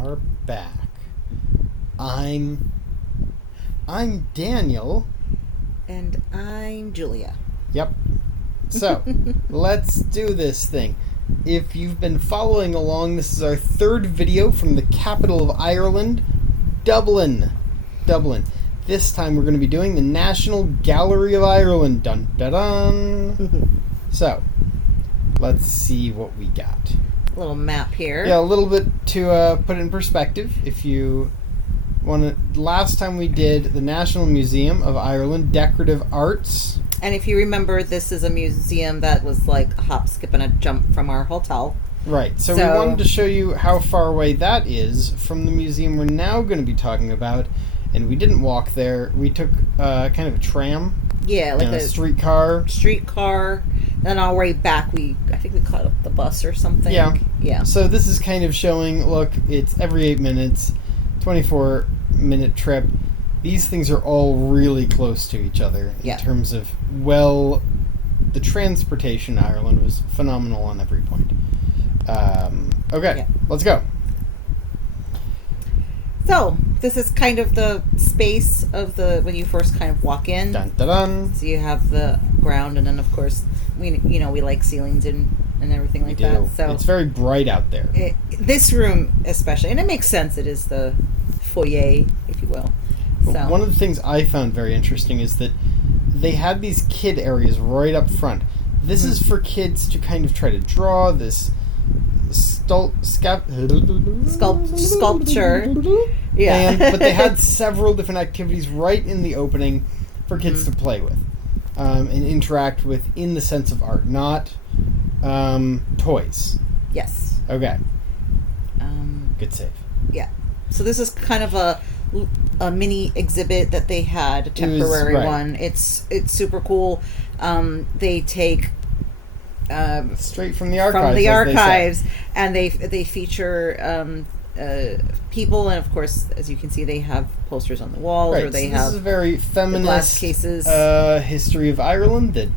are back. I'm Daniel. And I'm Julia. Yep. So, let's do this thing. If you've been following along, this is our third video from the capital of Ireland, Dublin. This time we're going to be doing the National Gallery of Ireland. Dun dun dun. So, let's see what we got. A little map here. Yeah, a little bit to put it in perspective. If you want to, last time we did the National Museum of Ireland Decorative Arts. And if you remember, this is a museum that was like a hop, skip, and a jump from our hotel. Right. So we wanted to show you how far away that is from the museum we're now going to be talking about. And we didn't walk there. We took kind of a tram. Yeah, like a streetcar. Then on our way back, I think we caught up the bus or something. Yeah. So this is kind of showing, look, it's every 8 minutes, 24-minute trip. These things are all really close to each other in terms of, the transportation in Ireland was phenomenal on every point. Let's go. So, this is kind of the space of when you first kind of walk in. Dun, dun, dun. So you have the ground, and then of course, we like ceilings and everything like that. So it's very bright out there. This room especially, and it makes sense, it is the foyer, if you will. So one of the things I found very interesting is that they had these kid areas right up front. This is for kids to kind of try to draw this sculpture. Yeah. But they had several different activities right in the opening for kids to play with and interact with in the sense of art, not toys. Yes. Okay. Good save. Yeah. So this is kind of a mini exhibit that they had, a temporary one. It's super cool. They take straight from the archives, and they feature people, and of course, as you can see, they have posters on the walls, or they have this is a very feminist glass cases. History of Ireland. That,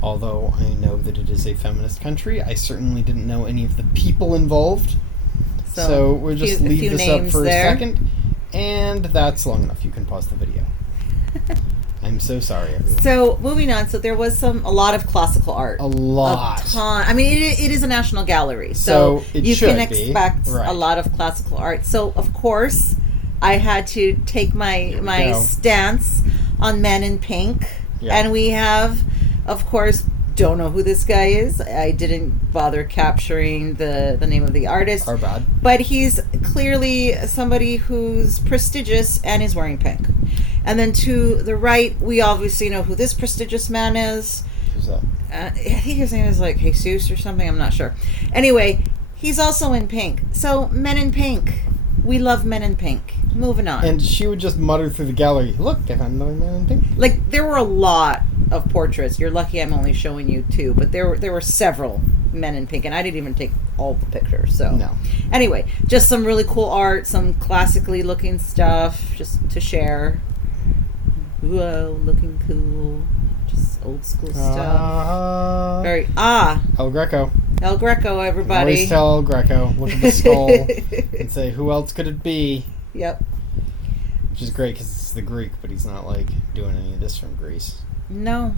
although I know that it is a feminist country, I certainly didn't know any of the people involved. So we'll just leave this up for a second, and that's long enough. You can pause the video. I'm so sorry, everyone. So, moving on. So, there was a lot of classical art. A lot. A ton. I mean, it is a national gallery. So you can expect a lot of classical art. So, of course, I had to take my stance on Men in Pink. Yeah. And we have, of course, don't know who this guy is. I didn't bother capturing the name of the artist. Our bad. But he's clearly somebody who's prestigious and is wearing pink. And then to the right, we obviously know who this prestigious man is. Who's that? I think his name is like Jesus or something. I'm not sure. Anyway, he's also in pink. So, Men in Pink. We love Men in Pink. Moving on. And she would just mutter through the gallery, "Look, I found another Man in Pink." Like, there were a lot of portraits. You're lucky I'm only showing you two, but there were several Men in Pink, and I didn't even take all the pictures. So no. Anyway, just some really cool art, some classically looking stuff, just to share. Whoa, looking cool. Just old school stuff. Very El Greco. El Greco, everybody. Always tell El Greco. Look at the skull and say, "Who else could it be?" Yep. Which is great because it's the Greek, but he's not like doing any of this from Greece. No.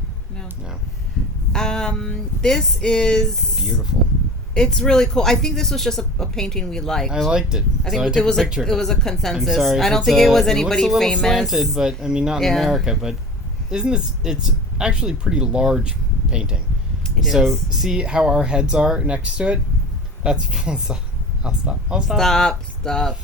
This is beautiful. It's really cool. I think this was just a painting we liked. I liked it. I think it was a consensus. I'm sorry, I don't think it was anybody it looks a little famous. Slanted, but I mean, not in America. But isn't this? It's actually a pretty large painting. It so is. See how our heads are next to it. That's. I'll stop. Stop.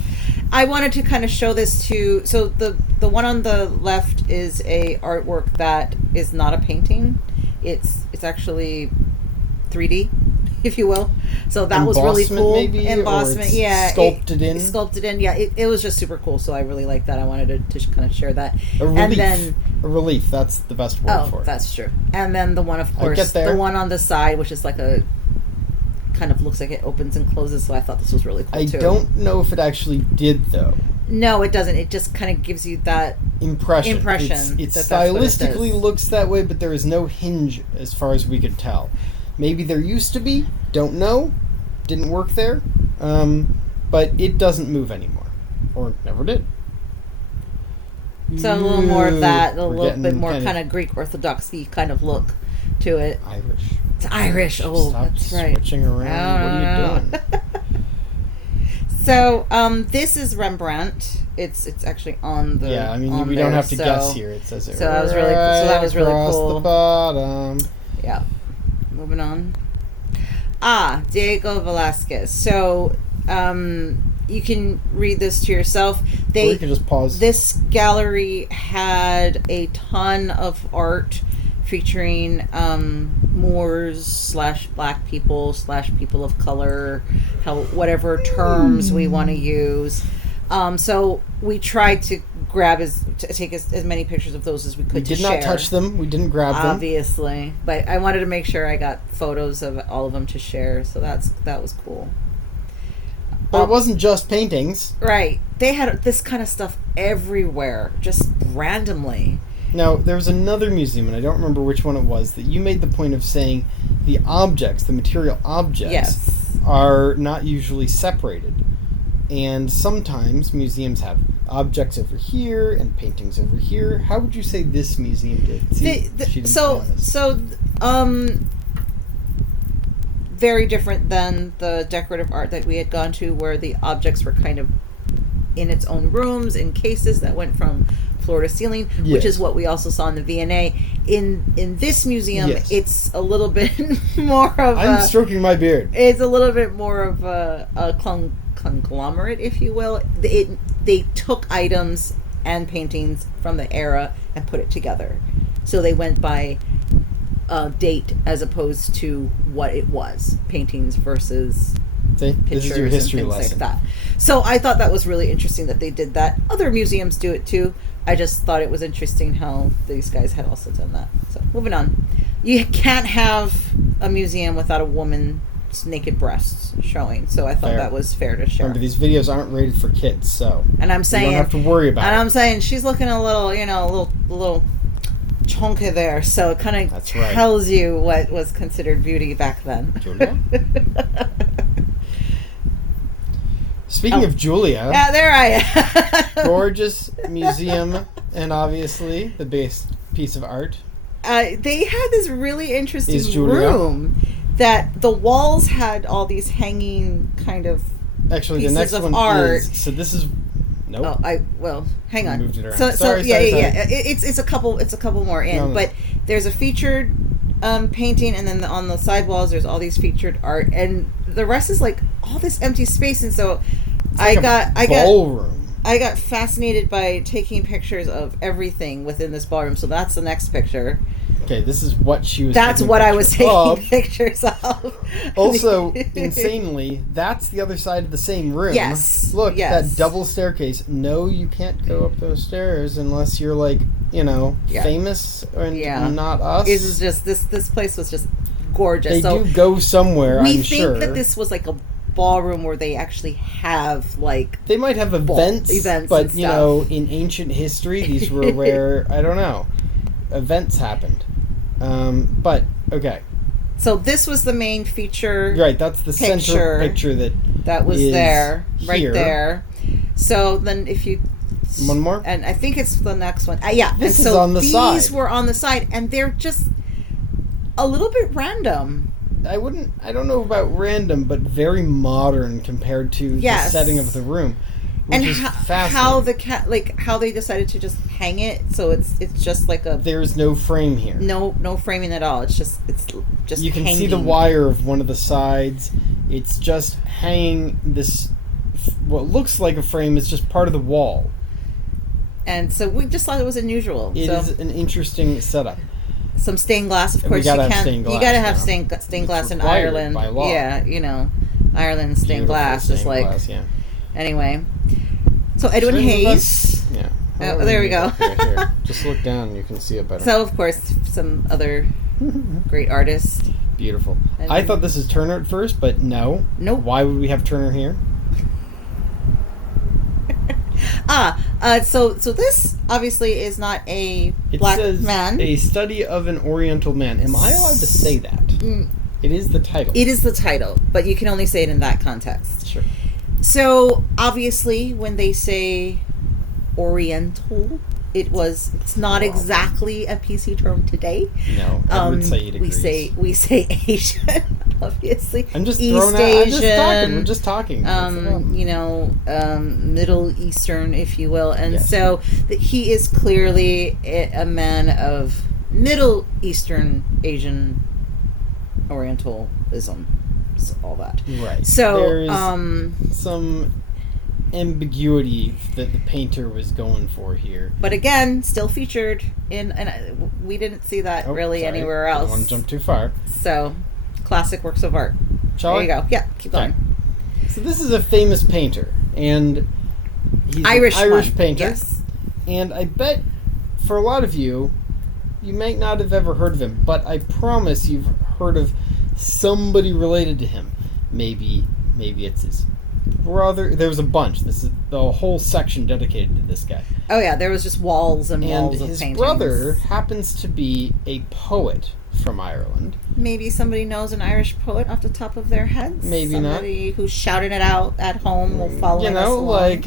I wanted to kind of show this to. So the one on the left is a artwork that is not a painting. It's actually 3D, if you will. So that was really cool. Maybe, embossment, yeah. Sculpted in. Yeah. It was just super cool. So I really liked that. I wanted to kind of share that. A relief. And then a relief. That's the best word for it. Oh, that's true. And then the one, of course, the one on the side, which is like a kind of looks like it opens and closes. So I thought this was really cool too. I don't know if it actually did though. No, it doesn't. It just kind of gives you that impression. It stylistically looks that way, but there is no hinge as far as we could tell. Maybe there used to be. Don't know. Didn't work there. but it doesn't move anymore. Or never did. So a little more of that, a little bit more kind of Greek Orthodoxy kind of look to it. Irish. It's Irish. Oh, Stop that's right. Switching around. What are you doing? So, this is Rembrandt. It's actually on the. Yeah, I mean we don't have to guess here. It says it. So that was really cool. So that was really cool. The bottom. Yeah. Moving on. Diego Velázquez. So, you can read this to yourself. Or you can just pause. This gallery had a ton of art featuring Moors / Black people / people of color, whatever terms we want to use. So we tried to take as many pictures of those as we could. We did not touch them. We didn't grab them, obviously, but I wanted to make sure I got photos of all of them to share. So that was cool. But it wasn't just paintings. Right. They had this kind of stuff everywhere, just randomly. Now, there was another museum, and I don't remember which one it was, that you made the point of saying the objects, the material objects, are not usually separated. And sometimes museums have objects over here and paintings over here. How would you say this museum did? Very different than the decorative art that we had gone to, where the objects were kind of in its own rooms, in cases that went from floor to ceiling, which is what we also saw in the V&A. In this museum, it's a little bit more of I'm stroking my beard. It's a little bit more of a conglomerate, if you will. They took items and paintings from the era and put it together. So they went by date as opposed to what it was, paintings versus pictures. This is your history and things lesson. like that. So I thought that was really interesting that they did that. Other museums do it too. I just thought it was interesting how these guys had also done that. So moving on. You can't have a museum without a woman's naked breasts showing. So I thought that was fair to share. Remember, these videos aren't rated for kids, so and I'm saying you don't have to worry about it. And I'm saying she's looking a little, a little chunky there, so it kind of tells you what was considered beauty back then. Julia? Speaking of Julia, yeah, there I am. Gorgeous museum, and obviously the base piece of art. They had this really interesting room that the walls had all these hanging kind of actually pieces the next of one art. So this is nope. Hang on. Moved it around. Sorry. It's a couple more in, but there's a featured painting, and then on the side walls there's all these featured art, and the rest is like all this empty space. And so I got fascinated by taking pictures of everything within this ballroom. So that's the next picture. Okay, this is what she was. That's what I was taking pictures of. Also, insanely, that's the other side of the same room. Yes. Look, that double staircase. No, you can't go up those stairs unless you're like, famous and not us. This is just this place was just gorgeous. They do go somewhere. We think that this was like a ballroom where they actually have like they might have events, but in ancient history, these were where events happened. But okay. So this was the main feature. Right, that's the center picture that was there, right there. So then, if you one more, and I think it's the next one. This is on the side. These were on the side, and they're just a little bit random. I don't know about random, but very modern compared to the setting of the room. And how they decided to just hang it, so it's just like there's no frame here. No framing at all. It's just you can hanging. see the wire of one of the sides. It's just hanging this what looks like a frame. It's just part of the wall. And so we just thought it was unusual. It is an interesting setup. Some stained glass, of course. You got to have stained glass in Ireland. By law. Yeah, Ireland stained glass is like. Glass, yeah. Anyway, so Edwin Hayes. Yeah. Oh, there we go. Here. Just look down and you can see it better. So, of course, some other great artists. Beautiful. I thought this is Turner at first, but no. Nope. Why would we have Turner here? So this obviously is not a black man. A study of an Oriental man. Am I allowed to say that? It is the title. It is the title, but you can only say it in that context. Sure. So obviously, when they say Oriental, it's not exactly a PC term today. No, I would say it agrees. We say Asian, obviously. I'm just East Asian. We're just talking. Middle Eastern, if you will, and so he is clearly a man of Middle Eastern, Asian, Orientalism, all that. Right. So there's some ambiguity that the painter was going for here. But again, still featured and we didn't see that anywhere else. I don't want to jump too far. So, classic works of art. There you go. Yeah, keep going. So this is a famous painter, and he's Irish an Irish painter. Yes. And I bet for a lot of you, you might not have ever heard of him, but I promise you've heard of somebody related to him. Maybe it's his brother. There was a bunch. This is the whole section dedicated to this guy. Oh yeah, there was just walls and walls of paintings. And his brother happens to be a poet from Ireland. Maybe somebody knows an Irish poet off the top of their heads. Maybe somebody who's shouting it out at home will follow us along.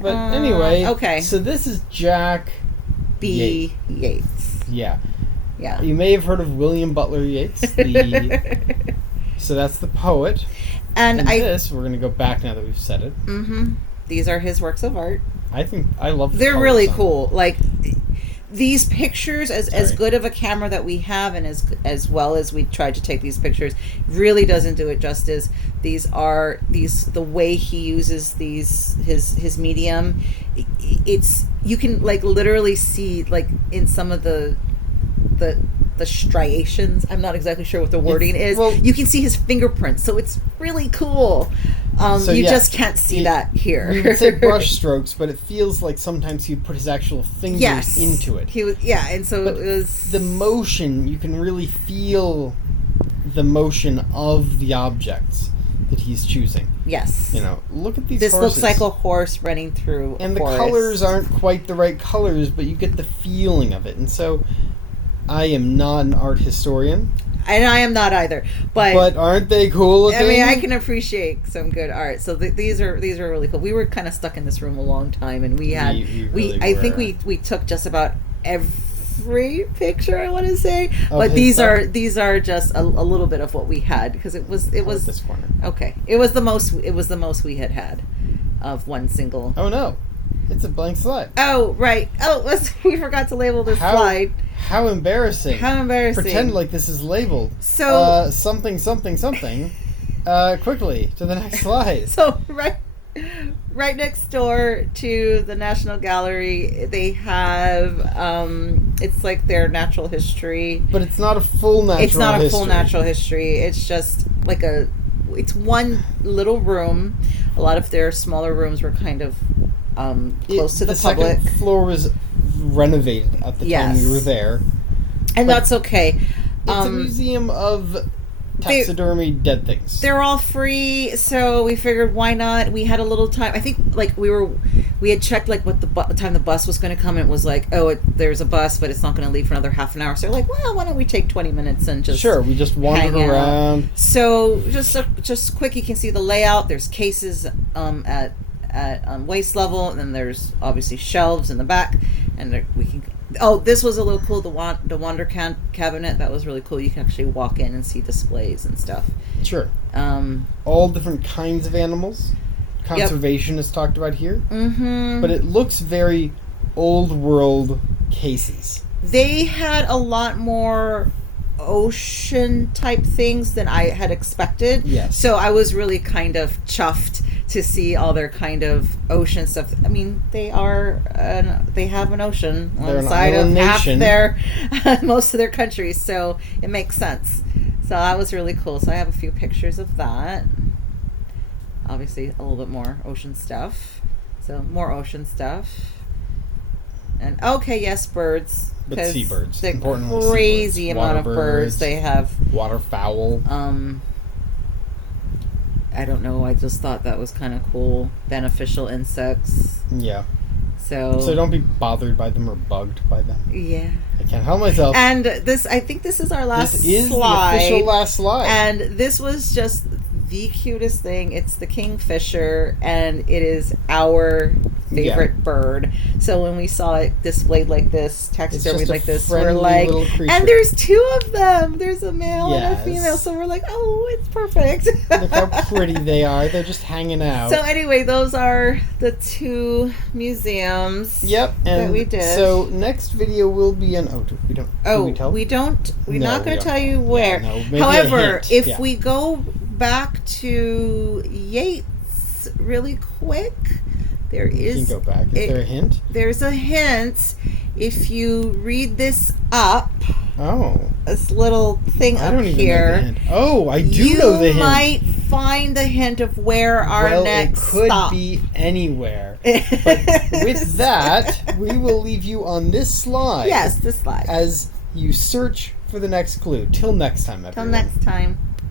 But anyway. Okay. So this is Jack B. Yeats. Yeah. Yeah. You may have heard of William Butler Yeats. So that's the poet. And this, we're going to go back now that we've said it. Mm-hmm. These are his works of art. I love the They're really cool. Like, these pictures, as good of a camera that we have, and as well as we tried to take these pictures, really doesn't do it justice. The way he uses his medium, you can like literally see like in some of the striations. I'm not exactly sure what the wording is. Well, you can see his fingerprints, so it's really cool. Just can't see that here. We would say brush strokes, but it feels like sometimes he'd put his actual fingers into it. And so it was the motion. You can really feel the motion of the objects that he's choosing. Yes. Look at these This horses. looks like a horse running through and a forest. The colors aren't quite the right colors, but you get the feeling of it. And so I am not an art historian. And I am not either. But aren't they cool looking? I mean, I can appreciate some good art. So these are really cool. We were kind of stuck in this room a long time, and I think we took just about every picture, I want to say. But these are just a little bit of what we had, because it was this corner. Okay. It was the most we had of one single. Oh no. It's a blank slide. Oh, right. Oh, we forgot to label this slide. How embarrassing. Pretend like this is labeled. So something. Quickly to the next slide. So right next door to the National Gallery, they have it's like their natural history. But it's not a full natural history. It's not a full natural history. It's just like it's one little room. A lot of their smaller rooms were kind of close to the public. The second floor was renovated at the time we were there. And that's okay. It's a museum of taxidermy dead things. They're all free, so we figured why not. We had a little time. I think like we had checked like what the time the bus was going to come, and it was like, there's a bus, but it's not going to leave for another half an hour. So we're like, well, why don't we take 20 minutes and just we just wandered around. So just quick, you can see the layout. There's cases at waist level, and then there's obviously shelves in the back, and we can. Oh, this was a little cool. The Wander cabinet, that was really cool. You can actually walk in and see displays and stuff. Sure. All different kinds of animals. Conservation is talked about here. Mm-hmm. But it looks very old world cases. They had a lot more ocean type things than I had expected. Yes. So I was really kind of chuffed to see all their kind of ocean stuff. I mean, they have an ocean on the side of half their most of their countries, so it makes sense. So that was really cool. So I have a few pictures of that. Obviously, a little bit more ocean stuff. So more ocean stuff. And yes, birds. But seabirds. The crazy amount of birds they have. Waterfowl. I don't know. I just thought that was kind of cool. Beneficial insects. Yeah. So don't be bothered by them or bugged by them. Yeah. I can't help myself. And I think this is our last slide. This is the official last slide. And this was just the cutest thing. It's the kingfisher, and it is our favorite bird. So when we saw it displayed like this, taxidermied like this, we're like, and there's two of them. There's a male and a female. So we're like, oh, it's perfect. Look how pretty they are. They're just hanging out. So anyway, those are the two museums. Yep, and that we did. So next video will be an we don't. We're not going to tell you where. Yeah, no, however, if we go back to Yates really quick, there is. You can go back. Is there a hint? There's a hint. If you read this up. Oh. This little thing I up don't even here. know the hint. Oh, I do know the hint. You might find the hint of where our next stop. It could be anywhere. But with that, we will leave you on this slide. Yes, this slide. As you search for the next clue. Till next time, everyone. Till next time.